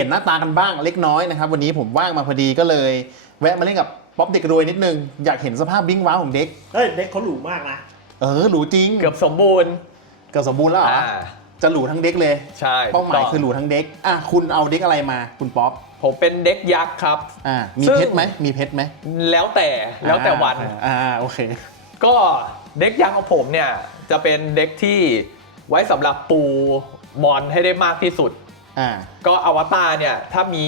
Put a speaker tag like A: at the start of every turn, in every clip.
A: ลี่ยนหน้าตากันบ้างเล็กน้อยนะครับ วันนี้ผมว่างมาพอดีก็เลย แวะมาเล่นกับป๊อปเด็กรวยนิดนึง อยากเห็นสภาพบิ้งว้าวของเด็ก
B: เฮ้ยเด็กเขาหรูมากนะ
A: เออหรูจริง
C: เกือบสมบูรณ์
A: เกือบสมบูรณ์แล้วเหรอ
C: อ่า
A: จะหรูทั้งเด็กเลย
C: ใช่
A: เป้าหมาย
C: ถูกต้ง
A: คือหรูทั้งเด็กอะคุณเอาเด็กอะไรมาคุณป๊อป
C: ผมเป็นเด็กยักษ์ครับ
A: อ่ามี
C: ซึ่ง
A: เพชรไหมมีเพชรไหม
C: แล้วแต่แล้วแต่วัน
A: อ่าอ่าโอเค
C: ก็เด็กยักษ์ของผมเนี่ยจะเป็นเด็กที่ไว้สำหรับปูมอนให้ได้มากที่สุด
A: อ่า
C: ก็อวตารเนี่ยถ้ามี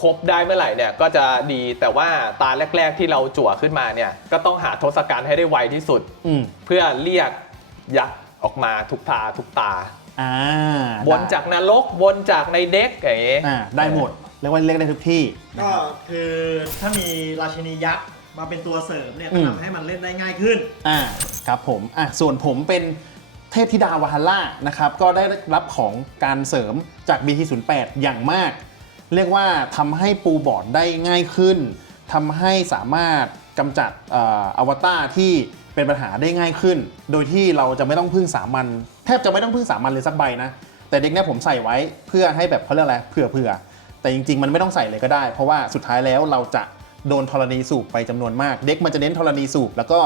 C: ครบได้เมื่อไหร่เนี่ยก็จะดีแต่ว่าตาแรก ๆ ที่เราจั่วขึ้นมาเนี่ยก็ต้องหาทศกัณฐ์ให้ได้ไวที่สุด
A: อืม
C: เพื่อเรียกยักษ์ออกมาทุกตาทุกตา
A: อ่า
C: วนจากนรกวนจากในเด็กอย่างงี้
A: อ่าได้หมดเรียกว่าเรียกได้ทุกที่
B: ก็คือถ้ามีราชินียักษ์มาเป็นตัวเสริมเนี่ย
A: อื
B: ก็
A: ม
B: ทำให้มันเล่นได้ง่ายขึ้น
A: อ่าครับผมอะส่วนผมเป็น เทพธิดาวาฮาร่านะครับก็ได้รับของการเสริมจาก BT08 อย่างมาก เรียกว่าทำให้ปูบอร์ดได้ง่ายขึ้นทำให้สามารถกำจัดออวตารที่เป็นปัญหาได้ง่ายขึ้น โดยที่เราจะไม่ต้องพึ่งสามัญแทบจะไม่ต้องพึ่งสามัญเลยสักใบนะ แต่เด็กเนี่ยผมใส่ไว้เพื่อให้แบบเขาเรียกอะไรเผื่อเผื่อแต่จริงๆ มันไม่ต้องใส่เลยก็ได้ เพราะว่าสุดท้ายแล้วเราจะโดนธรณีสูบไปจำนวนมาก เด็กมันจะเน้นธรณีสูบแล้วก็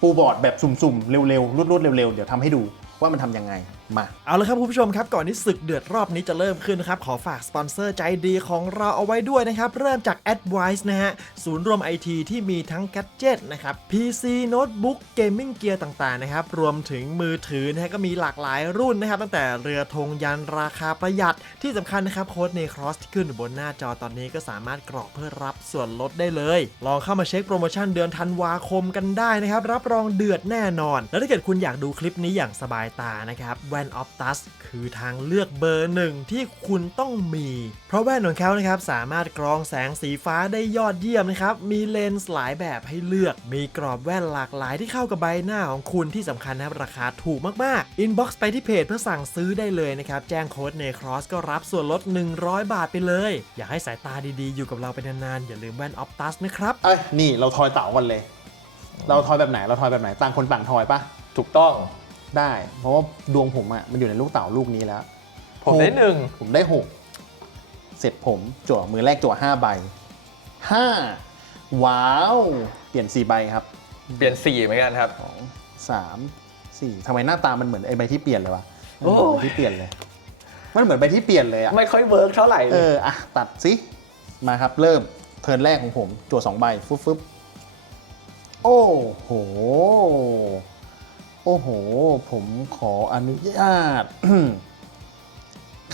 A: ปูบอร์ดแบบสุ่มๆ เร็วๆรุดๆ เร็วๆ เดี๋ยวทำให้ดู ว่ามันทำยังไง มา
B: เอาละครับคุณผู้ชมครับก่อนที่ศึกเดือดรอบนี้จะเริ่มขึ้นนะครับขอฝากสปอนเซอร์ใจดีของเราเอาไว้ด้วยนะครับเริ่มจาก Advice นะฮะศูนย์รวมไอทีที่มีทั้งแก d เจตนะครับ PC โน้ตบุ๊กเกมมิ่งเกียร์ต่างๆนะครับรวมถึงมือถือนะฮะก็มีหลากหลายรุ่นนะครับตั้งแต่เรือธงยันราคาประหยัดที่สำคัญนะครับโค้ดเนครอสที่ขึ้นอยู่บนหน้าจอตอนนี้ก็สามารถกรอกเพื่อรับส่วนลดได้เลย ลองเข้ามาเช็คโปรโมชั่นเดือนธันวาคมกันได้นะครับรับรองเดือดแน่นอน แล้วถ้าเกิดคุณอยากดูคลิปนี้อย่างสบายตานะครับแวนออฟตัสคือทางเลือกเบอร์หนึ่งที่คุณต้องมี เพราะแว่นของเขานะครับสามารถกรองแสงสีฟ้าได้ยอดเยี่ยมนะครับ มีเลนส์หลายแบบให้เลือก มีกรอบแว่นหลากหลายที่เข้ากับใบหน้าของคุณที่สำคัญนะครับราคาถูกมากๆอินบ็อกซ์ไปที่เพจเพื่อสั่งซื้อได้เลยนะครับ แจ้งโค้ดเนครอสก็รับส่วนลด 100 บาทไปเลย อยากให้สายตาดีๆ อยู่กับเราไปนานๆ อย่าลืมแว่นออฟตัสนะครับ
A: เอ้ยนี่เราทอยเต่ากันเลย เราทอยแบบไหนเราทอยแบบไหนต่างคนต่างทอยปะ
C: ถูกต้อง
A: ได้ เพราะว่าดวงผมอะมันอยู่ในลูกเต่าลูกนี้แล้ว
C: ผมได้หนึ่ง
A: ผมได้หกเสร็จผมจั่วมือแรกจั่วห้าใบห้าว้าว เปลี่ยนสี่ใบครับ
C: เปลี่ยนสีเหมือนกันครับ
A: สองสามสี่ทำไมหน้าตามันเหมือนไอ้ใบที่เปลี่ยนเลยวะมัน
C: โอ้
A: เหมือนใบที่เปลี่ยนเลยมันเหมือนใบที่เปลี่ยนเลยอะ
C: ไม่ค่อยเวิร์กเท่าไหร่เล
A: เอยออะตัดสิมาครับ เริ่มเทิร์นแรกของผมจั่วสองใบฟึบฟึบโอ้โห โอ้โห ผมขออนุญาต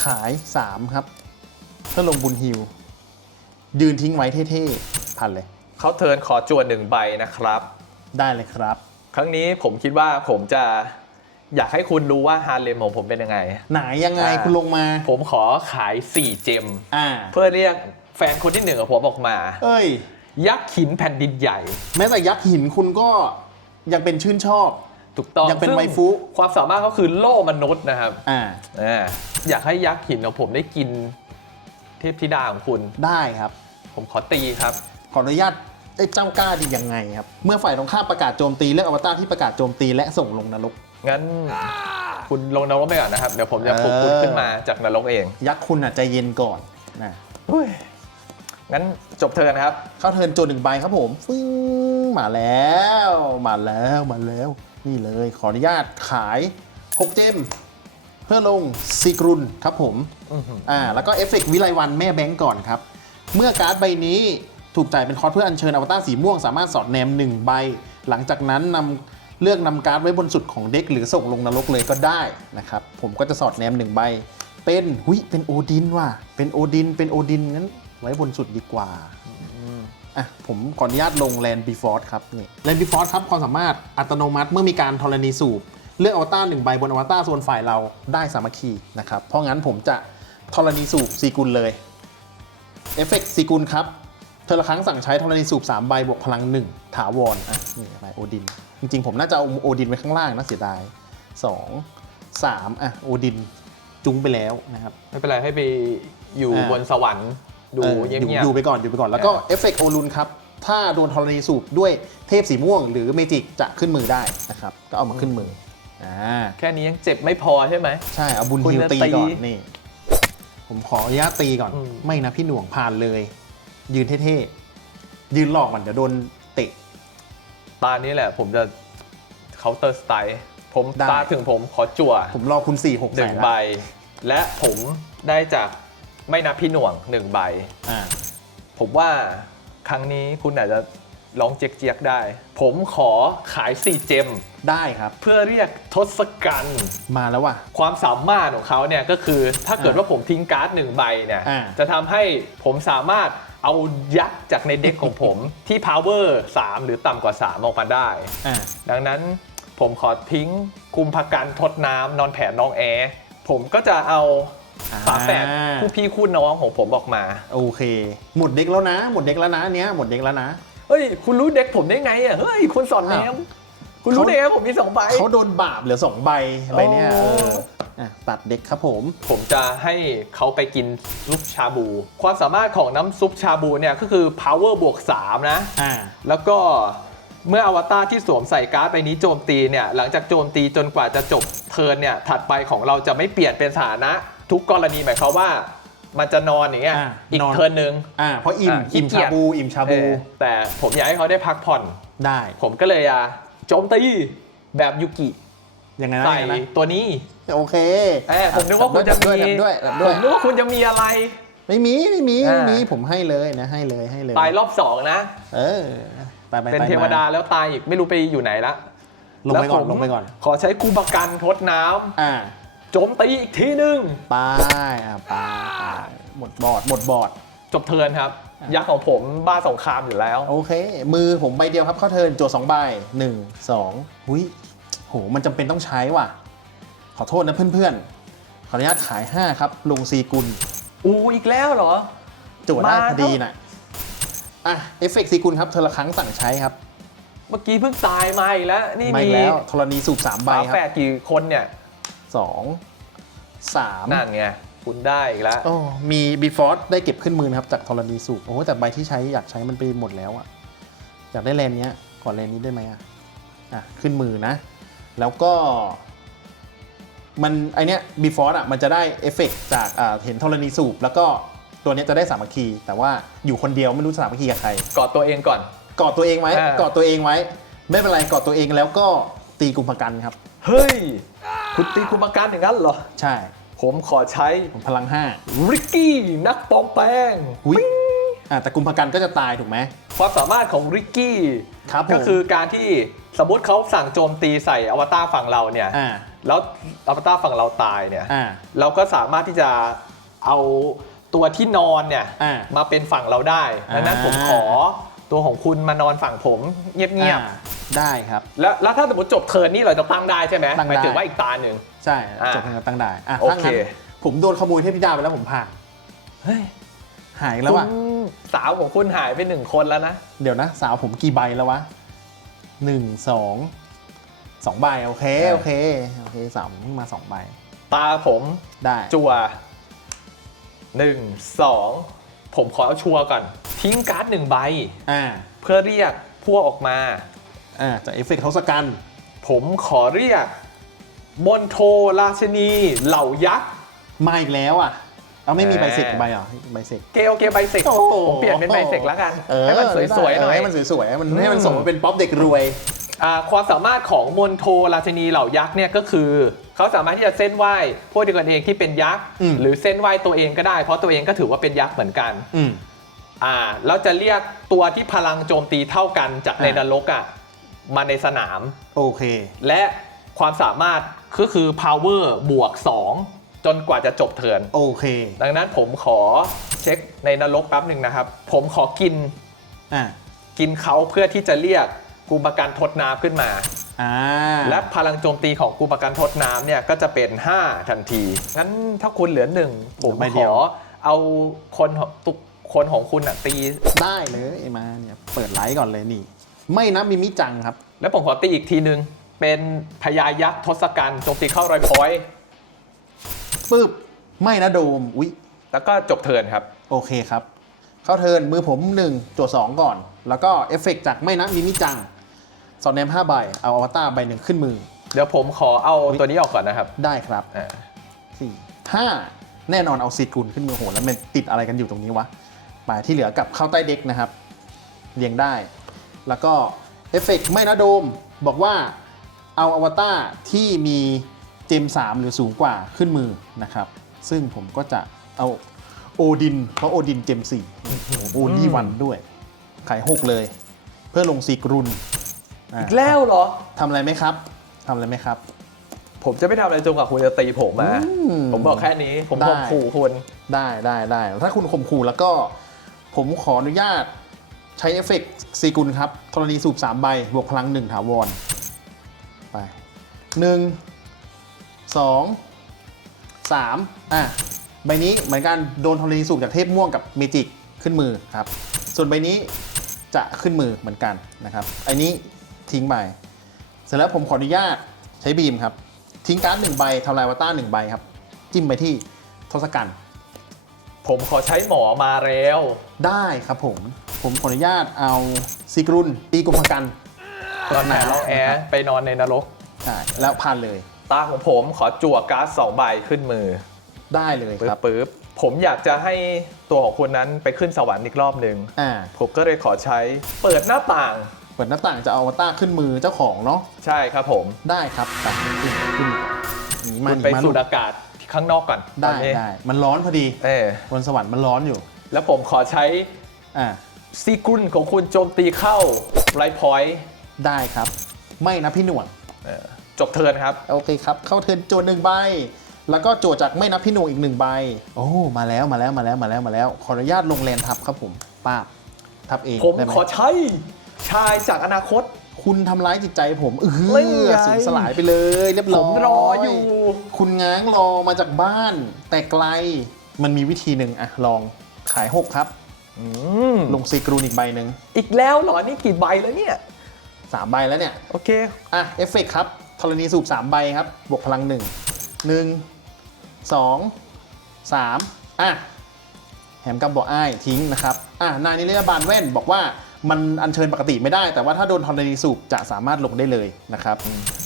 A: ขาย 3 ครับเพื่อลงบุญฮิว ยืนทิ้งไว้เท่ๆ พันเลย
C: เขาเทิร์นขอจวนหนึ่งใบนะครับ
A: ได้เลยครับ
C: ครั้งนี้ผมคิดว่าผมจะอยากให้คุณรู้ว่าฮาเลมของผมเป็นยังไง
A: ไหนยังไง
C: อ่า
A: คุณลงมา
C: ผมขอขาย 4 เจม
A: อ่า
C: เพื่อเรียกแฟนคนที่หนึ่งของผมออกมา
A: เอ้ย
C: ยักษ์หินแผ่นดินใหญ่
A: แม้แต่ยักษ์หินคุณก็ยังเป็นชื่นชอบ
C: ถูกต้อง
A: ยังเป็น
C: ซึ่
A: ไวฟุ
C: ความสามารถเขาคือโล่มนุษย์นะครับ
A: อ่า
C: อ่าอยากให้ยักษ์หินของผมได้กินเทพธิดาของคุณ
A: ได้ครับ
C: ผมขอตีครับ
A: ขออนุญาตไอ้เจ้ากล้าดียังไงครับ เมื่อฝ่ายตรงข้ามประกาศโจมตีเลือกอวตารที่ประกาศโจมตีและส่งลงนรก
C: งั้นคุณลงนรกไปก่อนนะครับ เดี๋ยวผมจะปลุก
A: เออ
C: คุณขึ้นมาจากนรกเอง
A: ยักษ์คุณอะใจเย็นก่อนนะ
C: อุ้ยงั้นจบเทิร์นครับ
A: เข้าเทิร์นโจนหนึ่งใบครับผมฟึ้งมาแล้ว มาแล้วมาแล้ว นี่เลยขออนุญาตขาย6เจมเพื่อลงซีกรุนครับผม
C: อื้อหือ
A: อ่าแล้วก็เอฟเฟกต์วิไลวันแม่แบงก์ก่อนครับ เมื่อการ์ดใบนี้ถูกจ่ายเป็นคอร์สเพื่ออัญเชิญอวตารสีม่วงสามารถสอดแนม 1 ใบ หลังจากนั้นนำเลือกนำการ์ดไว้บนสุดของเด็ก หรือส่งลงนรกเลยก็ได้นะครับ ผมก็จะสอดแนม 1 ใบ เป็น หุยเป็นโอดินว่ะเป็นโอดินเป็นโอดินงั้นไว้บนสุดดีกว่า อะผมขออนุญาตลงแลนด์บีฟอร์ครับนี่แลนด์บีฟอร์ครับความสามารถอัตโนมัติเมื่อมีการธรณีสูบ เลือกอวตารหนึ่งใบบนอวตารโซนฝ่ายเราได้สามัคคีนะครับ เพราะงั้นผมจะธรณีสูบซีกุลเลยเอฟเฟกต์ซีกุลครับเธอละครั้งสั่งใช้ธรณีสูบ3ใบบวกพลัง 1 ถาวรอะนี่อะไรโอดิน จริงๆ ผมน่าจะเอาโอดินไว้ข้างล่างนะเสียดาย 2 3 อะ โอดินจุ้งไปแล้วนะครับ
C: ไม่เป็นไรให้ไปอยู่
A: อ่า
C: บนสวรรค์ ดู
A: เออ
C: เงี
A: อยู่
C: ยบ
A: อยู่ไปก่อนอยู่ไปก่อนแล้วก็
C: อ่า
A: เอฟเฟกต์โอรุนครับ ถ้าโดนธรณีสูบด้วยเทพสีม่วง หรือเมจิกจะขึ้นมือได้นะครับ ก็เอามาขึ้นมืออ่า
C: ๆแค่นี้ยังเจ็บไม่พอใช่ไหม
A: ใช่เอาบุญ
C: คุณ
A: ฮิว
C: จะ
A: ตี
C: ตี
A: ก่อนนี่ผมผมขออนุญาตตีก่อน
C: อืม
A: ไม่นะพี่หน่วงผ่านเลย ยืนเท่ๆยืนหลอกมันเดี๋ยวโดนเตะ
C: ตานี้แหละ ผมจะ counter strike ผม
A: ได้
C: ตาถึงผมขอจั่ว
A: ผมรอคุณ4 6
C: หนึ่งใบและผมได้จาก ไม่นับพี่หน่วงหนึ่งใบ
A: อ่า
C: ผมว่าครั้งนี้คุณอาจจะร้องเจี๊ยกๆได้ ผมขอขาย4เจม
A: ได้ครับ
C: เพื่อเรียกทศกัณฐ์
A: มาแล้วว่ะ
C: ความสามารถของเขาเนี่ยก็คือถ้าเกิด
A: อ่า
C: ว่าผมทิ้งการ์ดหนึ่งใบเนี่ย
A: อ่า
C: จะทำให้ผมสามารถเอายักษ์จากในเด็กของผม ที่ power 3 หรือต่ำกว่า 3 ออกมาได้
A: อ่า
C: ดังนั้นผมขอทิ้งกุมภกันทดน้ำนอนแผนน้องแอร์ผมก็จะเอา ฝาแฝดคู่พี่คู่น้องของผมออกมา
A: โอเค หมดเด็กแล้วนะ หมดเด็กแล้วนะอันเนี้ยหมดเด็กแล้วนะ
C: เฮ้ย คุณรู้เด็กผมได้ไงอะเฮ้ยคุณสอนแน
A: อ้าว
C: มคุณรู้
A: เขา
C: ได้ไงผมมีสองใบ
A: เขาโดนบาปเหลือสองใบอะไรเนี่ย
C: โอ้
A: เอออะตัดเด็กครับผม
C: ผมจะให้เขาไปกินซุปชาบู ความสามารถของน้ำซุปชาบูเนี่ยก็คือ power บวก 3 นะ
A: อ่า
C: แล้วก็เมื่ออวตารที่สวมใส่การ์ดใบนี้โจมตีเนี่ยหลังจากโจมตีจนกว่าจะจบเทิร์นเนี่ยถัดไปของเราจะไม่เปลี่ยนเป็นสถานะ ทุกกรณีหมายความว่า มันจะนอนอย่างเงี้ย
A: อะ
C: อีก
A: นอน
C: เทิร์นหนึ่ง
A: อ่าเพราะอิ่ม
C: อะขี้
A: อิ่ม
C: เกี
A: ชาย
C: จ
A: บูอิ่มชาบู
C: เออแต่ผมอยากให้เขาได้พักผ่อน
A: ได้
C: ผมก็เลยอะโจมตีแบบยุกิ
A: ยังไงนะ
C: ใส่
A: ยังไงนะ
C: ตัวนี้
A: โอเค
C: เอ้ยผมนึกว่าคุณจะมี
A: ดับด้วยดับ
C: ผ
A: ด้วย
C: มนึกว่าคุณจะมีอะไร
A: ไม่มีไม่มี
C: อ่า
A: ไม่มีผมให้เลยนะให้เลยให้เลย
C: ตายรอบสองนะ
A: เออไปไป
C: เป็น
A: ไป
C: เทวดา
A: มา
C: แล้วตายอีกไม่รู้ไปอยู่ไหนละ
A: ลงไปก่อน
C: แวผม
A: ลงไปก่อน
C: ขอใช้คูบากันทดน้ำ
A: อ่า
C: โจมตีอีกทีนึง
A: ไปอะไปไปหมดบอร์ดหมดบอร์ด
C: จบเทิร์นครับ ยักษ์ของผมบ้าสงครามอยู่แล้ว
A: โอเค มือผมใบเดียวครับเข้าเทิร์นโจทย์สองใบหนึ่งสองหุยโหมันจำเป็นต้องใช้ว่ะ ขอโทษนะเพื่อนๆ ขออนุญาตขาย 5 ครับลงซีกุล
C: อูอีกแล้วเหรอ
A: จั่วได้
C: มา
A: พอดีหน่อยอะเอฟเฟกต์ซีกุลครับเธอละครั้งสั่งใช้ครับ
C: เมื่อกี้เพิ่งตายมาอีกแล้ว นี่
A: ไม่
C: มี
A: แล้วธรณีสูบ3ใบ
C: ฝา
A: ครั
C: แฝ
A: บ
C: ดกี่คนเนี่ย
A: สองสาม
C: นั่นไงคุณได้อีกแล้ว
A: โอ้มีบีฟอร์ได้เก็บขึ้นมือนะครับ จากธรณีสูบโอ้แต่ใบที่ใช้อยากใช้มันไปหมดแล้วอะอยากได้แลนด์เนี้ยขอแลนด์นี้ได้ไหมอะอะขึ้นมือนะ แล้วก็ มันไอเนี้ยบีฟอร์อะมันจะได้เอฟเฟกต์จากอ่าเห็นธรณีสูบ แล้วก็ตัวเนี้ยจะได้สามัคคี แต่ว่าอยู่คนเดียวไม่รู้สามัคคีกับใคร
C: กอดตัวเองก่อน
A: กอดตัวเองไว้
C: อ่า ก
A: อดตัวเองไว้ ไม่เป็นไรกอดตัวเองแล้วก็ตีกุมภกันครับ
C: เฮ้ย คุณตีคุมการอย่างนั้นเหรอ
A: ใช่
C: ผมขอใช้
A: ผมพลังห้า
C: ริกกี้นักปลอมแปลง
A: หุยอ่าแต่กุมภกันก็จะตายถูกไหม
C: ความสามารถของริกกี้
A: ครับผม
C: ก็คือการที่สมมติเขาสั่งโจมตีใส่อวตารฝั่งเราเนี่ย
A: อ่า
C: แล้วอวตารฝั่งเราตายเนี่ย
A: อ่า
C: เราก็สามารถที่จะเอาตัวที่นอนเนี่ย
A: อ่า
C: มาเป็นฝั่งเราได้ดังนั้น
A: อ่า
C: ผมขอตัวของคุณมานอนฝั่งผมเงียบ
A: อ่า ได้ครับ
C: ๆแล้วแล้วถ้าสมมติจบเทิร์นนี่เราจะตั้งได้ใช่ไหม
A: ตั้ง
C: ห
A: ได้
C: มายถึงว่าอีกตาหนึ่ง
A: ใช่
C: อ่า
A: จบให้เราตั้งได้อะ
C: โอ
A: ถ้า
C: เค
A: งั้นผมโดนขโมยเทพธิดาไปแล้วผมผ่าน
C: เฮ้ย
A: หายแล้วว่ะ
C: คุณสาวของคุณหายไปหนึ่งคนแล้วนะ
A: เดี๋ยวนะ สาวผมกี่ใบแล้ววะหนึ่งสองสองใบโอเค
C: อ่า
A: โอเคโอเคสาวเพิ่งมาสองใบ
C: ตาผม
A: ได้
C: จัวหนึ่งสองผมขอเอาชัวร์ก่อน ทิ้งการ์ดหนึ่งใบ
A: อ่า
C: เพื่อเรียกพวกออกมา
A: อ่าจากเอฟเฟกต์ทศกัณฐ์
C: ผมขอเรียกมอนโทราชนีเหล่ายักษ์
A: มาอีกแล้วอะ เอาไม่มี
C: อ่า
A: ใบเสกใบเหรอใบเสก
C: เกลเกลไบเซก
A: โอ้โห
C: ผมเปลี่ยนเป็นไบเซกแล้วกัน
A: เออ
C: ให้มันสวยๆหน่อย
A: ให้มันสวยๆให้มัน
C: อืม
A: ให้มันสมกับเป็นป๊อปเด็กรวย
C: อ่าความสามารถของมอนโทราชนีเหล่ายักษ์เนี่ยก็คือเขาสามารถที่จะเส้นไหว้พวกเดียวกันเองที่เป็นยักษ์
A: อืม
C: หรือเส้นไหว้ตัวเองก็ได้ เพราะตัวเองก็ถือว่าเป็นยักษ์เหมือนกัน
A: อืม
C: อ่าแล้วจะเรียกตัวที่พลังโจมตีเท่ากันจากใน
A: อ่าน
C: รกอะ มาในสนาม
A: โอเค
C: และความสามารถก็คือ power บวก 2 จนกว่าจะจบเทิร์น
A: โอเค
C: ดังนั้นผมขอเช็คในนรกแป๊บหนึ่งนะครับ ผมขอกิน
A: อ่า
C: กินเขาเพื่อที่จะเรียกกุมภกันทดน้ำขึ้นมา
A: อ่า
C: และพลังโจมตีของกุมภกันทดน้ำเนี่ยก็จะเป็น 5 ทันที งั้นถ้าคุณเหลือหนึ่งผม
A: ใบ
C: ข
A: เดีย
C: อ
A: ว
C: เอาคนของตุกคนของคุณอะตี
A: ได้เลยมาเนี่ย เปิดไลฟ์ก่อนเลยนี่ ไม่นะมิมิจังครับ
C: แล้วผมขอตีอีกทีนึง เป็นพญายักษ์ทศกัณฐ์โจมตีเข้ารอยพอยต์
A: ปึ๊บไม่นะโดมอุ๊ย
C: แล้วก็จบเทิร์นครับ
A: โอเคครับ เข้าเทิร์นมือผม1ตัว2ก่อน แล้วก็เอฟเฟกต์จากไม่นะมิมิจังสอนแนม5ใบเอาอวตารใบหนึ่งขึ้นมือ
C: เดี๋ยวผมขอเอาตัวนี้ออกก่อนนะครับ
A: ได้ครับ
C: อ่า
A: สี่ห้าแน่นอนเอาซีกุลขึ้นมือโหแล้วมันติดอะไรกันอยู่ตรงนี้วะไปที่เหลือกลับเข้าใต้เด็กนะครับ เรียงได้ แล้วก็เอฟเฟกต์ไม่นะโดม บอกว่าเอาอวตารที่มีเจม3หรือสูงกว่าขึ้นมือนะครับ ซึ่งผมก็จะเอาโอดิน เพราะโอดินเจม4โอดีวันด้วย ขาย6เลย เพื่อลงซีกรุนอะ
C: อีกแล้วเหรอ
A: ทำอะไรไหมครับทำอะไรไหมครับ
C: ผมจะไม่ทำอะไรจนกว่าคุณจะตีผมมา
A: อืม
C: ผมบอกแค่นี้ ผม
A: ได้
C: ข่มขู่คุณ
A: ได้ได้ได้ถ้าคุณข่มขู่แล้วก็ ผมขออนุญาต ใช้เอฟเฟกต์ซีกุลครับธรณีสูบ3ใบบวกพลัง 1 ถาวร ไป 1 2 3 อะ ใบนี้เหมือนกันโดนธรณีสูบจากเทพม่วงกับเมจิกขึ้นมือครับ ส่วนใบนี้จะขึ้นมือเหมือนกันนะครับอันนี้ทิ้งไป เสร็จแล้วผมขออนุญาตใช้บีมครับ ทิ้งการ์ดหนึ่งใบทำลายวัตต้าหนึ่งใบครับ จิ้มไปที่ทศกัณฐ์
C: ผมขอใช้หมอมาแล้ว
A: ได้ครับผม ผมขออนุญาตเอาซีกรุนตีกุมภกัน
C: ตอนไหนเราแอร์ไปนอนในนรก
A: ใช่แล้วผ่านเลย
C: ตาของผมขอจั่วการ์ดสองใบขึ้นมือ
A: ได้เลย
C: ปึ๊
A: ครับบ
C: ปึ๊บผมอยากจะให้ตัวของคุณนั้นไปขึ้นสวรรค์อีกรอบหนึ่ง
A: อ่า
C: ผมก็เลยขอใช้เปิดหน้าต่าง
A: เปิดหน้าต่างจะเอาอวตารขึ้นมือเจ้าของเนาะ
C: ใช่ครับผม
A: ได้ครับไปขึ้นขึ้นหนีมา
C: คุณ
A: หนี
C: ไป
A: มา
C: สู
A: ลู
C: ด
A: ก
C: อากาศที่ข้างนอกก่อนตอ
A: ได้
C: นนี้
A: ได้มันร้อนพอดี
C: เออบ
A: นสวรรค์มันร้อนอยู่
C: แล้วผมขอใช้
A: อ่า
C: ซีกุลของคุณโจมตีเข้าไรพอยต์
A: ได้ครับ ไม่นะพี่หนวด
C: จบเทิร์นครับ
A: โอเคครับ เข้าเทิร์นโจทย์หนึ่งใบ แล้วก็โจทย์จากไม่นับพี่หนวดอีกหนึ่งใบ โอ้มาแล้วมาแล้วมาแล้วมาแล้วมาแล้ว ขออนุญาตลงแลนทับครับผมป้าบทับเอง
C: ผม
A: ได้ไห
C: ขอใช้ชายจากอนาคต
A: คุณทำร้ายจิตใจผมเอ
C: ไม่
A: อ
C: ไง
A: สูญสลายไปเลยเรียบ
C: ผ
A: ร้อย
C: มรออยู่
A: คุณง้างรอมาจากบ้าน แต่ไกลมันมีวิธีหนึ่งอะลองขาย6ครับ
C: อืม
A: ลงซีกรูนอีกใบหนึ่ง
C: อีกแล้วเหรอนี่กี่ใบแล้วเนี่ย
A: สามใบแล้วเนี่ย
C: โอเค
A: อะ เอฟเฟกต์ครับธรณีสูบ3ใบครับ บวกพลัง1 1 2 3อะ แหมกำบอกอ้ายทิ้งนะครับ อะ นายนิรยาบาลแว่นบอกว่ามันอัญเชิญปกติไม่ได้ แต่ว่าถ้าโดนธรณีสูบจะสามารถลงได้เลยนะครับ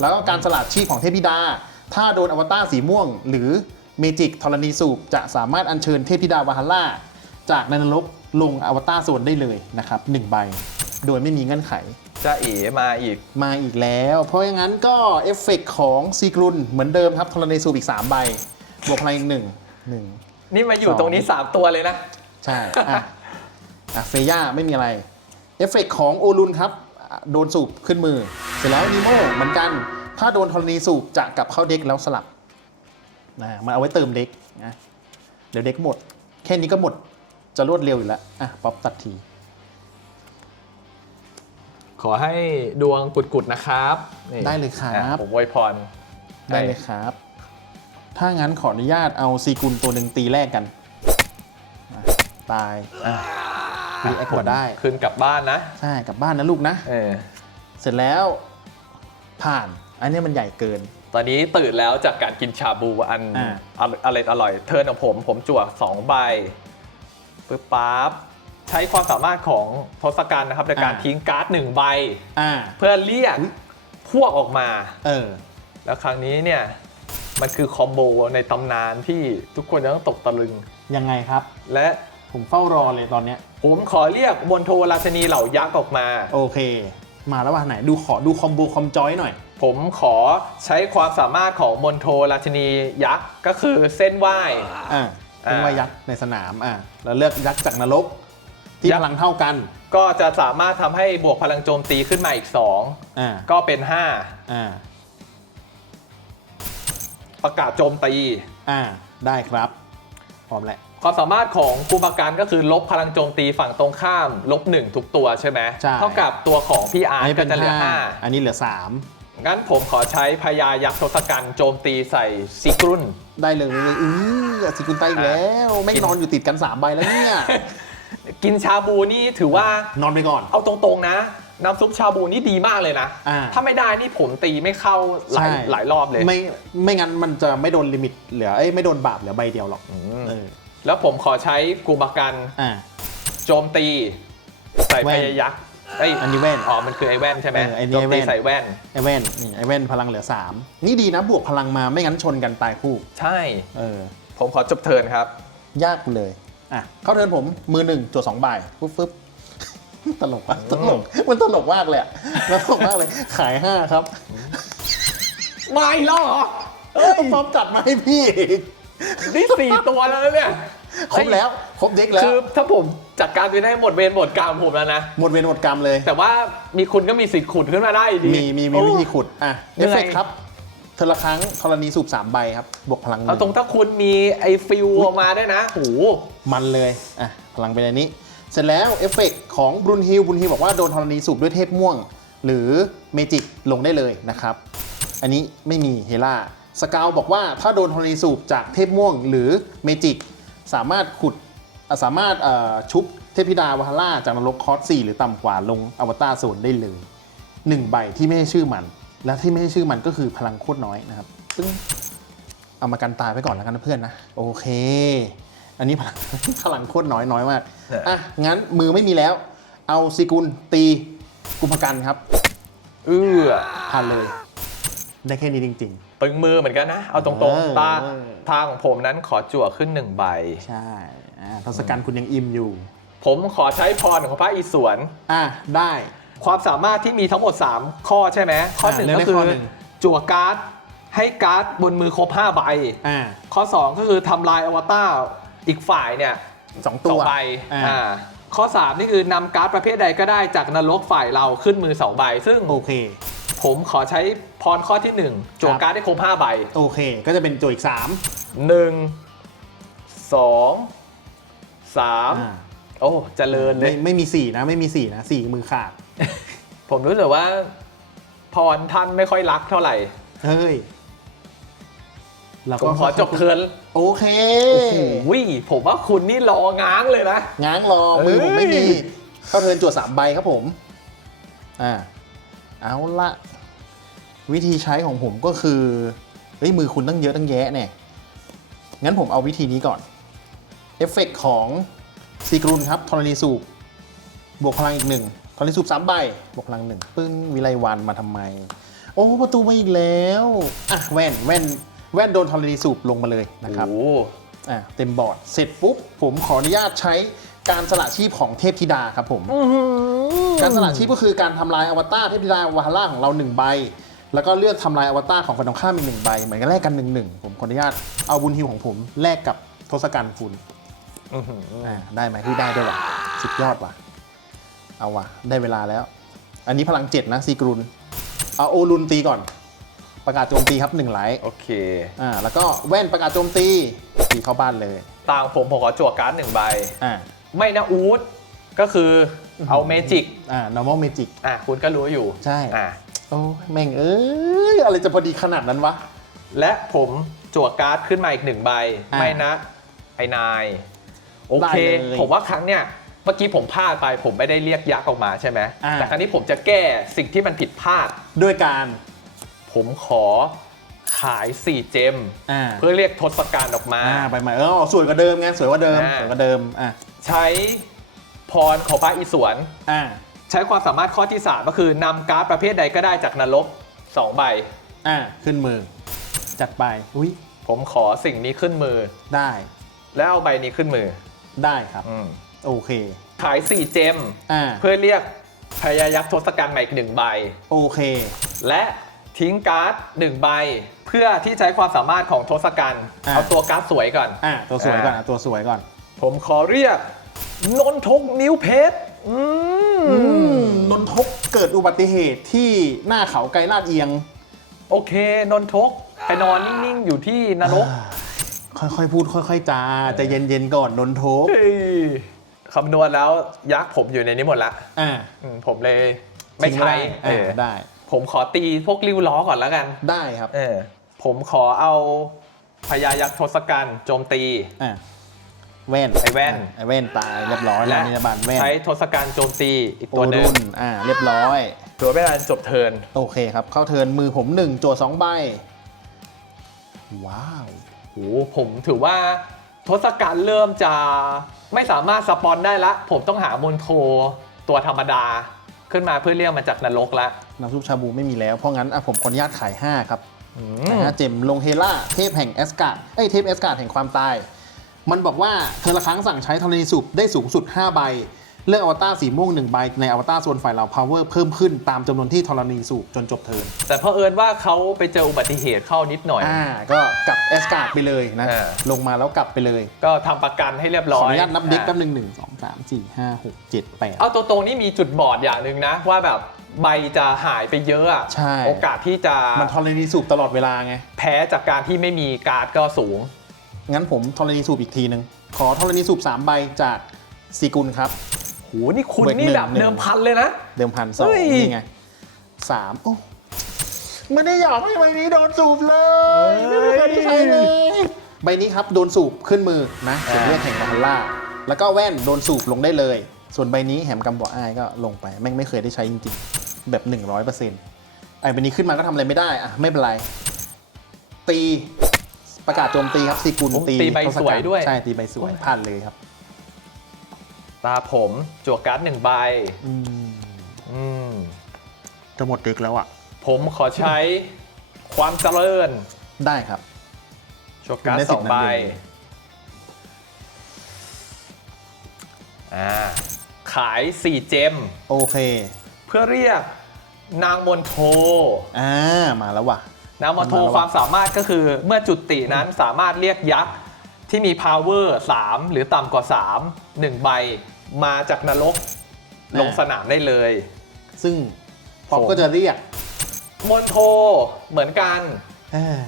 A: แล้วก็การสลัดชีพของเทพธิดา ถ้าโดนอวตารสีม่วง หรือเมจิกธรณีสูบจะสามารถอัญเชิญเทพธิดาวาฮาร่าจากในนรก ลงอวตารโซนได้เลยนะครับหนึ่งใบ โดยไม่มีเงื่อนไข
C: จะเอ๋มาอีก
A: มาอีกแล้ว เพราะอย่างนั้นก็เอฟเฟกต์ของซีกรุนเหมือนเดิมครับธรณีสูบอีก 3 ใบ บวกพลังอีกหนึ่งหนึ่ง
C: นี่มาอยู่
A: สอง
C: ตรงนี้ 3 ตัวเลยนะ
A: ใช่ อะ อะเฟย่าไม่มีอะไร เอฟเฟกต์ของโอรุนครับอะโดนสูบขึ้นมือ เสร็จแล้วนีโมเหมือนกัน ถ้าโดนธรณีสูบจะกลับเข้าเด็กแล้วสลับนะมันเอาไว้เติมเด็กนะ เดี๋ยวเด็กหมด แค่นี้ก็หมด จะรวดเร็วอยู่แล้ว อะ ป๊อปตัดที
C: ขอให้ดวงกุดๆนะครับนี่
A: ได้เลยครับ
C: อะผมอวยพร
A: ได้เลยครับ ถ้างั้นขออนุญาตเอาซีกุลตัวหนึ่งตีแรกกันอะตาย อะรีแอคกว่าได้
C: คืนกลับบ้านนะ
A: ใช่ กลับบ้านนะลูกนะ
C: เออ
A: เสร็จแล้ว ผ่าน อันนี้มันใหญ่เกิน
C: ตอนนี้ตื่นแล้วจากการกินชาบูอัน
A: อ่า
C: อร่อยอร่อยอร่อยเทิร์นของผม ผมจั่ว2ใบ ปึ๊บปั๊บใช้ความสามารถของทศกัณฐ์นะครับในการทิ้งการ์ดหนึ่งใบ
A: อ่า
C: เพื่อเรียก
A: อุ๊ย
C: พวกออกมา
A: เออ
C: แล้วครั้งนี้เนี่ยมันคือคอมโบในตำนานที่ทุกคนจะต้องตกตะลึง
A: ยังไงครับ
C: และ
A: ผมเฝ้ารอเลยตอนเนี้ย
C: ผมขอเรียกบนโทราชนีเหล่ายักษ์ออกมา
A: โอเค มาแล้วว่าไหน ดูขอดูคอมโบคอมจอยหน่อย
C: ผมขอใช้ความสามารถของมนโทราชนียักษ์ก็คือเส้นไหว้
A: อ่า เป็น
C: อ่า
A: ว่ายักษ์ในสนามอ่าแล้วเลือกยักษ์จากนรกที่
C: ยักษ์
A: พลังเท่ากัน
C: ก็จะสามารถทำให้บวกพลังโจมตีขึ้นมาอีก
A: อ่า
C: 2 ก็เป็น
A: อ่า
C: 5 ประกาศโจมตี
A: อ่าได้ครับ พร้อมแล้ว
C: ความสามารถของกุมภการก็คือลบพลังโจมตีฝั่งตรงข้าม ลบ1ทุกตัวใช่ไหม
A: ใช่
C: เท่ากับตัวของพี่อา
A: อัน
C: ร์ต
A: นี้
C: ก็
A: เป็น
C: จะเหลือ
A: ห้าอันนี้เหลือสาม
C: 5 งั้นผมขอใช้พญายักษ์ทศกัณฐ์โจมตีใส่ซิกรุน
A: ได้เลยอื สิคุณไตอีกแล้วไม่นอนอยู่ติดกันสามใบแล้วเนี่ย
C: กินชาบูนี่ถือว่า
A: นอนไปก่อน
C: เอาตรงๆนะ น้ำซุปชาบูนี่ดีมากเลยนะ ถ้าไม่ได้นี่ผมตีไม่เข้าหลายหลายรอบเลย
A: ไม่ไม่งั้นมันจะไม่โดนลิมิตเหลืออไม่โดนบาปเหลือใบเดียวหรอกออ
C: แล้วผมขอใช้กูบากันโจมตี ใส่พยายักษ์เอ้ย
A: อันนี้แว่น
C: อ๋อ มันคือไอแว่นใช่ไหม
A: ไอนี่
C: โจม
A: ไอ้แว่
C: ตี
A: น
C: ใส่แว่น
A: ไอเว่น นี่ไอเว่นพลังเหลือ 3 นี่ดีนะบวกพลังมาไม่งั้นชนกันตายคู่
C: ใช่
A: เออ
C: ผมขอจบเทิร์นครับ
A: ยากเลย อะ เข้าเทิร์นผมมือหนึ่งจั่วสองใบฟึ๊บฟึบ ตลกอะตลก มันตลกมากเลยอะมันตลกมากเลย ขายห้าครับ
C: มาอีกแล้วเหรอ
A: เอ้ยป๊อปจัดมาให้พี่อีก
C: นี่สี่ตัวแล้วนะเนี่ย
A: ครบแล้ว ครบเด็กแล้ว
C: คือถ้าผมจัดการไปได้หมดเวรหมดกรรมผมแล้วนะ
A: หมดเวรหมดกรรมเลย
C: แต่ว่ามีคุณก็มีสิทธิ์ขุดขึ้นมาได้ดี
A: มีมีมี
C: โอ้
A: วิธีขุด อะ
C: เหนื่
A: เอ
C: อย
A: ฟเฟกต์ครับ เทอละครั้งธรณีสูบสามใบครับ บวกพลังห
C: เอา
A: นึ่ง
C: ตรงถ้าคุณมีไอ้ฟิลออกมาได้วยนะโห
A: มันเลย อะ พลังเป็นอันนี้ เสร็จแล้วเอฟเฟกต์ของบรุนฮิลบรุนฮิลบอกว่าโดนธรณีสูบด้วยเทพม่วง หรือเมจิกลงได้เลยนะครับ อันนี้ไม่มีเฮล่าสกาวบอกว่าถ้าโดนธรณีสูบจากเทพม่วงหรือเมจิกสามารถขุดอะสามารถเอ่อชุบเทพธิดาวาฮาร่าจากนรกคอร์ส4หรือต่ำกว่าลงอวตารโซนได้เลยหนึ่งใบที่ไม่ใช่ชื่อมัน และที่ไม่ใช่ชื่อมันก็คือพลังโคตรน้อยนะครับซึ่งเอามากันตายไปก่อนแล้วกันนะเพื่อนนะโอเค อันนี้พลัง พลังโคตรน้อยน้อยมาก
C: เนี่ย
A: อะงั้นมือไม่มีแล้ว เอาซิกุลตีกุมภกันครับ
C: เอื้อ
A: ผ่านเลย ได้แค่นี้จริง
C: ตึงมือเหมือนกันนะ เอาตรง
A: เออ
C: ๆตาทางของผมนั้นขอจั่วขึ้นหนึ่งใบ
A: ๆ ใช่อ่าทศกัณฐ์คุณยังอิ่มอยู่
C: ผมขอใช้พรของพระอิศวร
A: อะได้
C: ความสามารถที่มีทั้งหมด 3 ข้อใช่ไหมข้อหนึ่ง
A: เลือก
C: ก็
A: ได้
C: คื
A: ข้
C: อ
A: อหนึ่ง
C: จั่วการ์ดให้การ์ดบนมือครบ5ใบ
A: อ่า
C: ข้อ 2 ก็คือทำลายอวตารอีกฝ่ายเนี่ย
A: สอง
C: ส
A: ตั
C: อ
A: ว
C: งใบ
A: อ่า
C: อ่าข้อ 3 นี่คือนำการ์ดประเภทใดก็ได้จากนรกฝ่ายเราขึ้นมือ2ใบ ซึ่ง
A: โอเค
C: ผมขอใช้พรข้อที่ 1จั่ว
A: ครับ
C: การ์ดได้ครบ5ใบ
A: โอเค ก็จะเป็นตัวอีก 3
C: 1 2 3โอ้เจริญเล
A: ไม่
C: ย
A: ไม่มี 4 นะ ไม่มี 4 นะ 4 มือขาด
C: ผมรู้สึกว่า พรท่านไม่ค่อยรักเท่าไหร่
A: เฮ้ยเรา
C: ผมขอจบเทิร์น
A: โอเค
C: โอ้โหผมว่าคุณนี่รอง้างเลยนะ
A: ง้างรอมือผมไม่มี
C: เอ้ย
A: เข้าเทิร์นจวดสามใบครับผมอ่าเอาละวิธีใช้ของผมก็คือเฮ้ยมือคุณตั้งเยอะตั้งแยะเนี่ยงั้นผมเอาวิธีนี้ก่อน เอฟเฟกต์ของซีกรุนครับธรณีสูบบวกพลังอีกหนึ่ง ธรณีสูบสามใบบวกพลังหนึ่งปึ้งวิไลวันมาทำไม โอ้ประตูมาอีกแล้วอะแว่นแว่นแว่นโดนธรณีสูบลงมาเลยนะครับ
C: โอ้โห
A: อะเต็มบอร์ดเสร็จปุ๊บ ผมขออนุญาตใช้การสละชีพของเทพธิดาครับผมการสละชีพก็คือการทำลายอวตารเทพธิดาวาฮาร่าของเราหนึ่งใบแล้วก็เลือกทำลายอวตารของฝั่งตรงข้ามอีกหนึ่งใบ เหมือนกันแลกกันหนึ่งหนึ่งผมขออนุญาตเอาบุญฮิวของผมแลกกับทศกัณฐ์คุณ
C: อื้อหือ
A: อ่าได้ไหมที่ได้ด้วยว่ะสุดยอดว่ะ เอาว่ะได้เวลาแล้ว อันนี้พลังเจ็ดนะซีกรุนเอาโอรุนตีก่อน ประกาศโจมตีครับหนึ่งไลท์
C: โอเค
A: อ่าแล้วก็แว่นประกาศโจมตีตีเข้าบ้านเลย
C: ต่างผมผมขอจั่วการ์ดหนึ่งใบ
A: อ่า
C: ไม่นะอูดก็คือเอาเมจิก
A: อ่า normal magic
C: อะคุณก็รู้อยู่
A: ใช่
C: อะ
A: โอ้แม่งเอ้ยอะไรจะพอดีขนาดนั้นวะ
C: และผมจั่วการ์ดขึ้นมาอีกหนึ่งใบ
A: อะ
C: ไม่นะไอ้นาย โอเค
A: ได้เลย
C: ผมว่าครั้งเนี้ย เมื่อกี้ผมพลาดไปผมไม่ได้เรียกยักษ์ออกมาใช่ไหม
A: อะ
C: แต่ครั้งนี้ผมจะแก้สิ่งที่มันผิดพลาด
A: ด้วยการ
C: ผมขอขาย 4 เจม
A: อ่า
C: เพื่อเรียกทศกัณฐ์ออกมา
A: อ่าไปใหม่เออสวยกว่าเดิมไงสวยกว่าเดิม
C: อ่า
A: สวยกว่าเดิมอะ
C: ใช้พรของพระอิศวร
A: อ่า
C: ใช้ความสามารถข้อที่ 3 ก็คือนำการ์ดประเภทใดก็ได้จากนรก2ใบ
A: อ่าขึ้นมือ จัดไปอุ้ย
C: ผมขอสิ่งนี้ขึ้นมือ
A: ได้
C: แล้วเอาใบนี้ขึ้นมือ
A: ได้ครับ
C: อืม
A: โอเค
C: ขาย 4 เจม
A: อ่า
C: เพื่อเรียกพญายักษ์ทศกัณฐ์มาอีกหนึ่งใบ
A: โอเค
C: และทิ้งการ์ดหนึ่งใบ เพื่อที่ใช้ความสามารถของทศกัณฐ์
A: อะ
C: เอาตัวการ์ดสวยก่อน
A: อ่าตัวสวยก่อนอะตัวสวยก่อน
C: ผมขอเรียก นนทกนิ้วเพชรอืม
A: อืมนนทกเกิดอุบัติเหตุที่หน้าเขาไกลลาดเอียง
C: โอเค นนทกไปนอนนิ่ง ๆ อยู่ที่นรก
A: อ่าค่อยๆ พูดค่อย ๆจาใจะเย็นๆ ก่อนนนทก
C: เฮ้ย คำนวณแล้วยักษ์ผมอยู่ในนี้หมดละ
A: อ่า
C: อืมผมเลยไม่
A: ทิ้ง
C: ใช้
A: ด้
C: เออ
A: อ่าได้
C: ผมขอตีพวกริ้วล้อก่อนแล้วกัน
A: ได้ครับ
C: เออผมขอเอาพญายักษ์ทศกัณฐ์โจมตี
A: อ่าแว่น
C: ไอ้แว่น
A: ไอ้แว่นตายเรียบร้อยแล้วนิรบาลแว่น
C: ใช้ทศกัณฐ์โจมตีอีก
A: โอ
C: ตัวหนึ่
A: รุ
C: ง
A: นอ่าเรียบร้อย
C: ตัวไม่นานจบเทิร์น
A: โอเคครับ เข้าเทิร์นมือผมหนึ่งโจทย์สองใบ ว้าว
C: โหผมถือว่า ทศกัณฐ์เริ่มจะไม่สามารถสปอนได้ละ ผมต้องหามอนโทตัวธรรมดา ขึ้นมาเพื่อเรียกมันจากนรกละ
A: น้ำซุปชาบูไม่มีแล้ว เพราะงั้นอะผมขออนุญาตขาย 5 ครับนะฮะเจมลงเฮล่าเทพแห่งแอสการ์ดเอ้ยเทพแอสการ์ดแห่งความตาย มันบอกว่าเธอละครั้งสั่งใช้ธรณีสูบได้สูงสุด 5 ใบ เลือกอวตารสีม่วง1ใบในอวตารส่วนฝ่ายเรา power เพิ่มขึ้นตามจำนวนที่ธรณีสูบจนจบเทิร์น
C: แต่เพอเอิญว่าเขาไปเจออุบัติเหตุเข้านิดหน่อย
A: อ่าก็กลับแอสการ์ดไปเลยนะ
C: อ่า
A: ลงมาแล้วกลับไปเลย
C: ก็ทำประกันให้เรียบ
A: ข
C: ร้
A: อ
C: อย
A: อนุญาตนับเด็ก
C: อ่า
A: แป๊บหนึ่งหนึ่งสองสามสี่ห้าหกเจ็ดแปด
C: เอาตัวตรงนี่มีจุดบอดอย่างหนึ่งนะ ว่าแบบใบจะหายไปเยอะอะ
A: ใช่
C: โอกาสที่จะ
A: มันธรณีสูบตลอดเวลาไง
C: แพ้จากการที่ไม่มีการ์ดก็สูง
A: งั้นผมธรณีสูบอีกทีหนึ่งขอธรณีสูบ3ใบจากซีกุลครับ
C: โหนี่คุณ
A: เบิก
C: นี่
A: หนึ่ง
C: แบบ
A: หนึ่ง
C: เดิมพันเลยนะ
A: เดิมพันสอง
C: เฮ้ย
A: นี่ไงสามโอ้ไม่ได้อยากให้ใบนี้โดนสูบเลย
C: เฮ้
A: ไม่
C: ย
A: ได้เคยได้ใช้เลยใบนี้ครับโดนสูบขึ้นมือนะเขียนเลือดแห่งมอฮัลล่าแล้วก็แว่นโดนสูบลงได้เลย ส่วนใบนี้แหมกำบอกอ้ายก็ลงไปแม่งไม่เคยได้ใช้จริงๆ แบบ 100%ไอ้ใบนี้ขึ้นมาก็ทำอะไรไม่ได้อะไม่เป็นไร ตีประกาศโจมตีครับซีกุล
C: โอ้
A: ตี
C: ตีใบ
A: ทศกัณฐ์
C: สวยด้วย
A: ใช่ตีใบสวยผ่านเลยครับ
C: ตาผมจั่วการ์ดหนึ่งใบ
A: อืม
C: อืม
A: จะหมดเด็กแล้วอะ
C: ผมขอใช้ความเจริญ
A: ได้ครับ
C: จั่วการ์ด
A: ได้
C: ส
A: สิ
C: อบง
A: นั้น
C: ใบ
A: เลย
C: อ่าขาย 4 เจม
A: โอเค
C: เพื่อเรียกนางมนโท
A: อ่า มาแล้วว่ะ
C: นางมนโท
A: มาแล้ว
C: ความสามารถก็คือเมื่อจุตินั้นสามารถเรียกยักษ์ ที่มี power 3 หรือต่ำกว่า 3 1 ใบมาจากนรกลงสนามได้เลย
A: ซึ่งป๊อป
C: ผม
A: ก็จะเรียก
C: มนโทเหมือนกัน
A: เอ้ย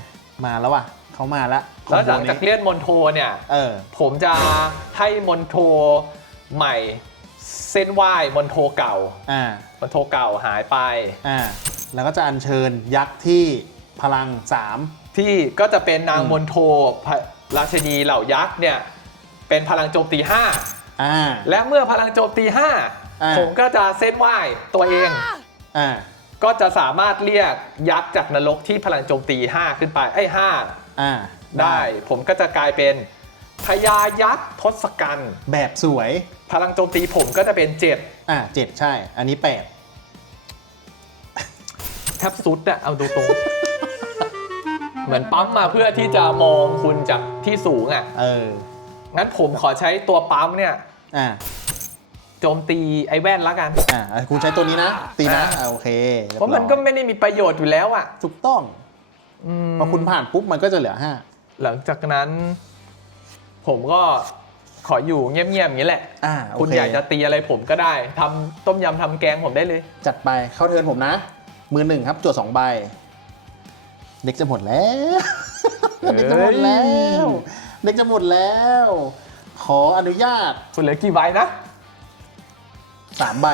A: มาแล้วว่ะเขามาแล้ว
C: แล้วหลังจาก
A: คอมโบนี้
C: เรียกมนโทเนี่ย
A: เออ
C: ผมจะให้มนโทใหม่เส้นไหวมนโทเก่า
A: อ่า
C: มนโทเก่าหายไป
A: อ่า แล้วก็จะอัญเชิญยักษ์ที่พลัง
C: ที่ก็จะเป็นนาง
A: อืม
C: มนโทพระ ราชนีเหล่ายักษ์เนี่ยเป็นพลังโจมตี5
A: 3อ่า
C: และเมื่อพลังโจมตี
A: อ่า
C: 5 ผมก็จะเส้นไหวตัวเอง
A: อ่า
C: ก็จะสามารถเรียกยักษ์จากนรกที่พลังโจมตี 5 ขึ้นไปไอ้ย
A: อ่า
C: 5ได้ ผมก็จะกลายเป็นพญายักษ์ทศกัณฐ์
A: แบบสวย
C: พลังโจมตีผมก็จะเป็น 7
A: อ่าเจ็ดใช่ อันนี้แปด
C: แทบสุดอะเอาตรงๆ เหมือนปั๊มมาเพื่อที่จะมองคุณจากที่สูงอะ
A: เออ
C: งั้นผมขอใช้ตัวปั๊มเนี่ย
A: อ่า
C: โจมตีไอ้แว่นละกัน
A: อ่าคุณใช้ตัวนี้นะ ตีนะ
C: อ่า
A: อ่าโอเครียบ
C: เพราะมันก็
A: ร้อย
C: ไม่ได้มีประโยชน์อยู่แล้วอะ
A: ถูกต้อง
C: อืม
A: พอคุณผ่านปุ๊บมันก็จะเหลือห้า
C: หลังจากนั้น ผมก็ขออยู่เงียบๆอย่างนี้แหละ
A: อ่าโอ
C: คุณ
A: เค
C: อยากจะตีอะไรผมก็ได้ทำต้มยำทำแกงผมได้เลย
A: จัดไปเข้าเทิร์นผมนะ มือหนึ่งครับจวดสองใบ เด็กจะหมดแล้ว
C: เฮ้ย
A: เด็กจะหมดแล้ว เด็กจะหมดแล้ว ขออนุญาต
C: คุณเหลือกี่ใบนะ
A: สามใบ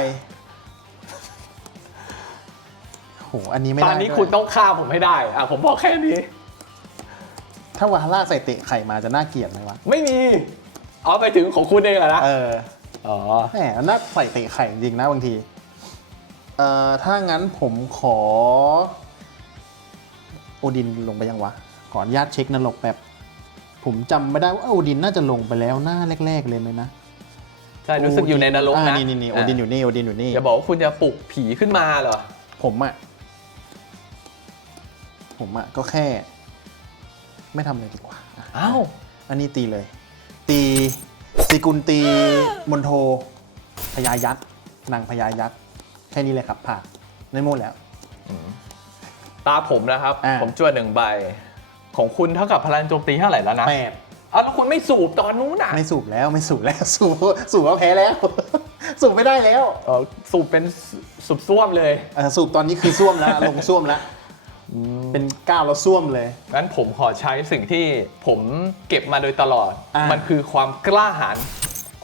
A: โหอันนี้ไม่
C: ต
A: ได้
C: อนนี้
A: ด้วย
C: คุณต้องฆ่าผมให้ได้อะผมบอกแค่นี้
A: ถ้าวาฮาร่าใส่เตะไข่มาจะน่าเกลียดไหมวะ
C: ไม่มีอ๋อไปถึงของคุณเองเหรอนะ
A: เออ
C: อ๋อ
A: แหมน่าใส่เตะไข่จริงๆนะบางที เอ่อ ถ้างั้นผมขอโอ ดินลงไปยังวะ ขออนุญาตเช็คนรกแป๊บ ผมจำไม่ได้ว่าโอดินน่าจะลงไปแล้วหน้าแรก ๆ เลยไหมนะ
C: ใช่รู้สึกอยู่ในนรก
A: อ่า
C: นะ
A: นี่นี่นี่โอดินอยู่นี่โอดินอยู่นี่
C: อย่าบอกว่าคุณจะปลุกผีขึ้นมาเหรอ
A: ผมอะผมอะก็แค่ ไม่ทำอะไรดีกว่าอะ
C: อ้าว
A: อันนี้ตีเลย ตีสีกุลตีมนโทพญายักษ์นางพญายักษ์แค่นี้เลยครับผ่านไม่หมดแล้ว
C: ตาผมนะครับ
A: อ่า
C: ผมจวดหนึ่งใบ ของคุณเท่ากับพลังโจมตีเท่าไหร่แล้วนะ
A: แปด
C: อ้าวแล้วคุณไม่สูบตอนนู้นอะ
A: ไม่สูบแล้วไม่สูบแล้วสูบสูบว่าแพ้แล้ว สูบไม่ได้แล้ว
C: เออสูบเป็นสูบซ่วมเลย
A: เออสูบตอนนี้คือส้วมแล้ว ลงส้วมแล้วเป็นก้าวแล้วส้วมเลย
C: งั้นผมขอใช้สิ่งที่ผมเก็บมาโดยตลอด
A: อ่ามั
C: มันคือความกล้าหาญ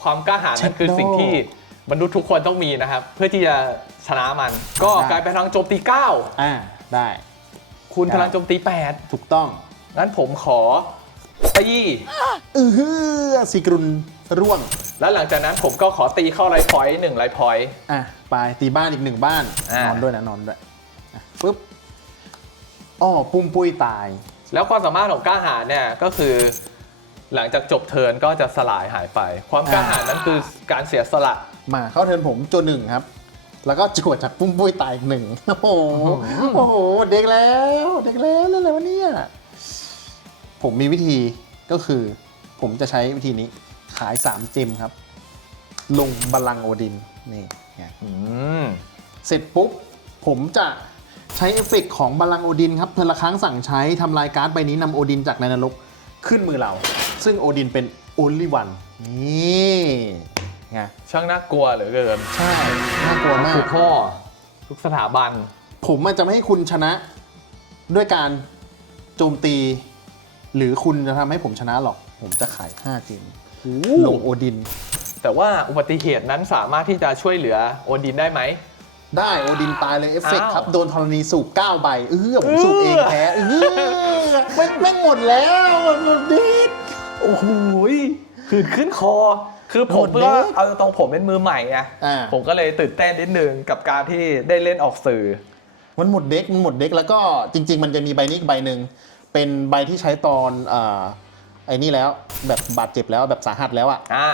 C: ความกล้าหาญนั่นคือ
A: เช็ดโน่
C: สิ่งที่มนุษย์ทุกคนต้องมีนะครับ เพื่อที่จะชนะมัน ก็
A: ได้
C: กลายเป็นพลังโจมตี
A: อ่าได้
C: 9 คุณ
A: ครับ
C: พลังโจมตี
A: ถูกต้อง
C: 8 งั้นผมขอตี
A: อือฮือสีกรุนร่วง
C: แล้วหลังจากนั้นผมก็ขอตีเข้าไลฟ์พอยต์หนึ่งไลฟ์พอยต์
A: อะไปตีบ้านอีกหนึ่งบ้าน
C: อ่าน
A: นอนด้วยนะ นอนด้วยอะปุ๊บอ้อปุ้มปุ้ยตาย
C: แล้วความสามารถของกล้าหาญเนี่ยก็คือ หลังจากจบเทิร์นก็จะสลายหายไป ความกล้าหาญนั้นคือการเสียสละ
A: มาเข้าเทิร์นผมโจนหนึ่งครับ แล้วก็จวดจากปุ้มปุ้ยตายอีกหนึ่งโอ้โหโอ้โหเด็กแล้ว เด็กแล้วเล่นอะไรวะเนี่ยผมมีวิธีก็คือ ผมจะใช้วิธีนี้ขายสามเจมครับ ลงบัลลังก์โอดินนี่ไง
C: อืม
A: เสร็จปุ๊บ ผมจะใช้เอฟเฟกต์ของบัลลังก์โอดินครับเพื่อละครั้งสั่งใช้ทำลายการ์ดใบนี้นำโอดินจากในนรกขึ้นมือเรา ซึ่งโอดินเป็น only one นี่ ไง
C: ช่างน่ากลัวเหลือเกิน
A: ใช่น่ากลัวมา
C: คื
A: ก
C: อพ่อทุกสถาบัน
A: ผมมันจะไม่ให้คุณชนะด้วยการโจมตี หรือคุณจะทำให้ผมชนะหรอก ผมจะขาย5เจมลงโอดิน
C: แต่ว่าอุบัติเหตุนั้นสามารถที่จะช่วยเหลือโอดินได้ไหม
A: ได้โอดินตายเลยเอฟเฟกต์
C: อ้าว
A: ครับ โดนธรณีสูบ9ใบเออผมสูบเองแพ้เออไม่ไม่งหมดแล้วหมดดิ
C: โอ้โหยคืนขึ้นคอ คือผม
A: โหดเด็
C: ก็
A: ก
C: เอาตรงๆผมเป็นมือใหม่ไง
A: อ่า
C: ผมก็เลยตื่นเต้นนิดนึงกับการที่ได้เล่นออกสื่อ
A: มันหมดเด็กมันหมดเด็กแล้วก็จริง ๆ มันจะมีใบนี้อีกใบหนึ่งเป็นใบที่ใช้ตอนอ่าไอ้นี่แล้วแบบบาดเจ็บแล้วแบบสาหัสแล้วอะ
C: อ่า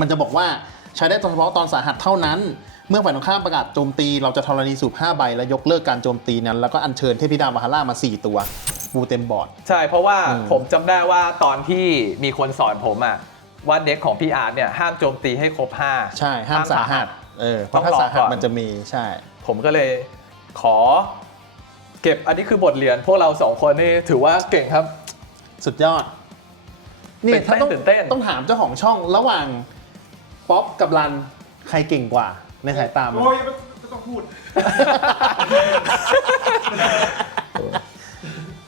A: มันจะบอกว่าใช้ได้เฉพาะตอนสาหัสเท่านั้น เมื่อฝ่ายตรงข้ามประกาศโจมตีเราจะธรณีสูบ5ใบแล้วยกเลิกการโจมตีนั้น แล้วก็อัญเชิญเทพธิดาวาฮาร่ามา 4 ตัวบูเต็มบอร์ด
C: ใช่เพราะว่า
A: อืม
C: ผมจำได้ว่าตอนที่มีคนสอนผมอะ ว่าเด็กของพี่อาร์ตเนี่ยห้ามโจมตีให้ครบ 5
A: ใช่ ห้ามสาหัสเออเพราะถ้า
C: ต้องรอ
A: สาหัส
C: ก่อน
A: มันจะมีใช่
C: ผมก็เลยขอ เก็บอันนี้คือบทเรียน พวกเราสองคนนี่ถือว่าเก่งครับ
A: สุดยอด นี่
C: ตื่นเต้น
A: ถ้าต้อง
C: ตื่นเต้น
A: ต้องถามเจ้าของช่องระหว่างป๊อปกับรันใครเก่งกว่าในสายตามัน
B: โอ้ยไม่ต้องพูด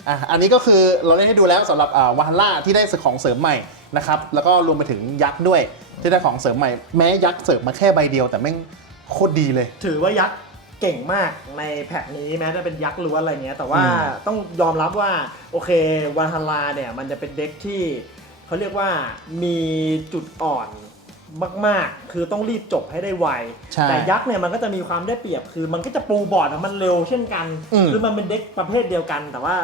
A: อะอันนี้ก็คือเราเล่นให้ดูแล้วสำหรับอ่าวาฮาร่าที่ได้ของเสริมใหม่ นะครับ แล้วก็รวมไปถึงยักษ์ด้วย ที่ได้ของเสริมใหม่ แม้ยักษ์เสริมมาแค่ใบเดียวแต่แม่งโคตรดีเลย
B: ถือว่ายักษ์เก่งมากในแพทนี้แม้จะเป็นยักษ์ล้วนอะไรเงี้ยแต่ว่า
A: อืม
B: ต้องยอมรับว่าโอเควันฮันลาเนี่ยมันจะเป็นเด็กที่เขาเรียกว่ามีจุดอ่อนมาก ๆ คือต้องรีบจบให้ได้ไว
A: ใช่
B: แต่ยักษ์เนี่ยมันก็จะมีความได้เปรียบ คือมันก็จะปูบอร์ดอะมันเร็วเช่นกัน
A: อืม
B: คือมันเป็นเด็กประเภทเดียวกัน แต่ว่า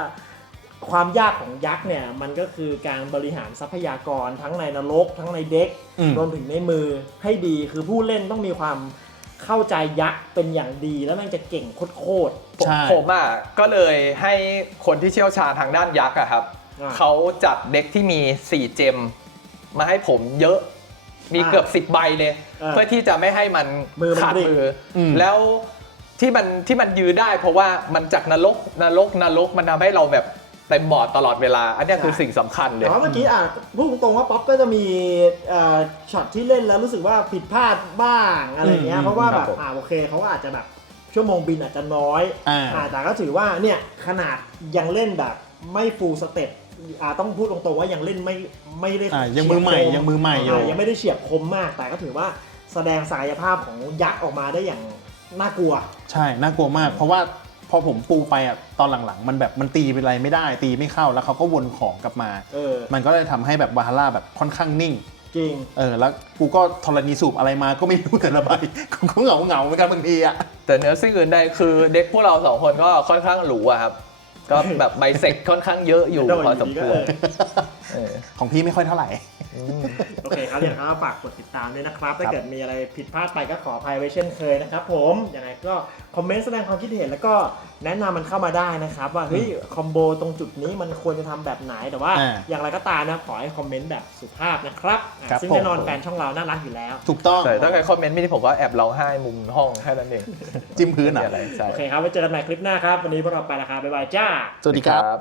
B: ความยากของยักษ์เนี่ยมันก็คือการบริหารทรัพยากรทั้งในนรก ทั้งในเด็ก
A: อืม
B: รวมถึงในมือให้ดีคือผู้เล่นต้องมีความเข้าใจยักษ์เป็นอย่างดีแล้วมันจะเก่งโคตร
C: ผม
A: ใช่
C: ผมอะก็เลยให้คนที่เชี่ยวชาญทางด้านยักษ์อะครับ
B: อ่า
C: เขาจัดเด็กที่มี 4 เจม มาให้ผมเยอะมี
B: อ่า
C: เกือบ 10 ใบเลย
B: อ่า
C: เพื่อที่จะไม่ให้มัน
B: มือมัน
C: ขาด
B: ปริ
C: มืออ
A: ม
C: แล้วที่มันที่มันยืนได้เพราะว่ามันจากนรกนรกนรกมันทำให้เราแบบ เต็มบอร์ดตลอดเวลา อันเนี้ยคือสิ่งสำคัญ
B: ๆ
C: เลย
B: แต่ว่าเมื่อกี้อะพูดตรงๆว่าป๊อปก็จะมีเอ่อช็อตที่เล่นแล้วรู้สึกว่าผิดพลาดบ้างอะไรเงี้
A: อื
B: ย
A: ม
B: เพราะว่า
C: ค
B: แบ
C: รับบผม
B: อ่าโอเคเขาก็อาจจะแบบชั่วโมงบินอาจจะน้อย
A: อ่า
B: อ่าแต่ก็ถือว่าเนี่ยขนาดยังเล่นแบบไม่ฟูลสเต็ปอ่าต้องพูดตรงๆว่ายังเล่นไม่ไม่ได้
A: อ่ายังมือใหม่
B: เฉีบค
A: ยังมือใหม่อยู่า
B: ยังไม่ได้เฉียบคมมาก แต่ก็ถือว่าแสดงศักยภาพของยักษ์ออกมาได้อย่างน่ากลัว
A: ใช่ น่ากลัวมาก เพราะว่า พอผมปูไปอะตอนหลังๆ มันแบบมันตีเป็นอะไรไม่ได้ ตีไม่เข้าแล้วเขาก็วนของกลับมา
B: เออ
A: มันก็เลยทำให้แบบวาฮาร่าแบบค่อนข้างนิ่ง
B: จริง
A: เออแล้วกูก็ธรณีสูบอะไรมาก็ไม่รู้แต่ละใบกูก็เหงาเหงาๆเหมือนกันบางทีอะ
C: แต่เหนือสิ่งอื่นใดคือเด็กพวกเราสองคนก็ค่อนข้างหรูอะครับ ก็แบบใบเสกค่อนข้างเยอะอยู่
B: โดน
C: พอส
B: ยู่
C: ม
B: ดี
C: ค
B: ก็
C: ว
B: เอ
C: ร
B: อ
C: เออ
A: ของพี่ไม่ค่อยเท่าไหร่
B: โอเคครับอย่างครับฝากกดติดตามด้วยนะครับ ถ้าเกิดมีอะไรผิดพลาดไปก็ขออภัยไว้เช่นเคยนะครับผมยังไงก็คอมเมนต์แสดงความคิดเห็นแล้วก็แนะนำมันเข้ามาได้นะครับ ว่าเฮ้ยคอมโบตรงจุดนี้มันควรจะทำแบบไหนแต่ว่า
A: อ่า
B: อย่างไรก็ตามนะขอให้คอมเมนต์แบบสุภาพนะครับอะ
A: ครับ
B: ซึ่ง
A: ผม
B: แน่นอนแฟนช่องเราน่ารักอยู่แล้ว
A: ถูกต้อง
C: แต่ถ้าใครคอมเมนต์ไม่ดีผมก็แอบร้องไห้มุมห้องแค่นั้นเอง
A: จิ้มพื้น
C: ไม่
A: อะ
C: มีอะไรใช่
B: โอเคครับไว้เจอกันใหม่คลิปหน้าครับ วันนี้พวกเราไปแล้วครับบ๊ายบายจ้า
A: สวัสดีครับ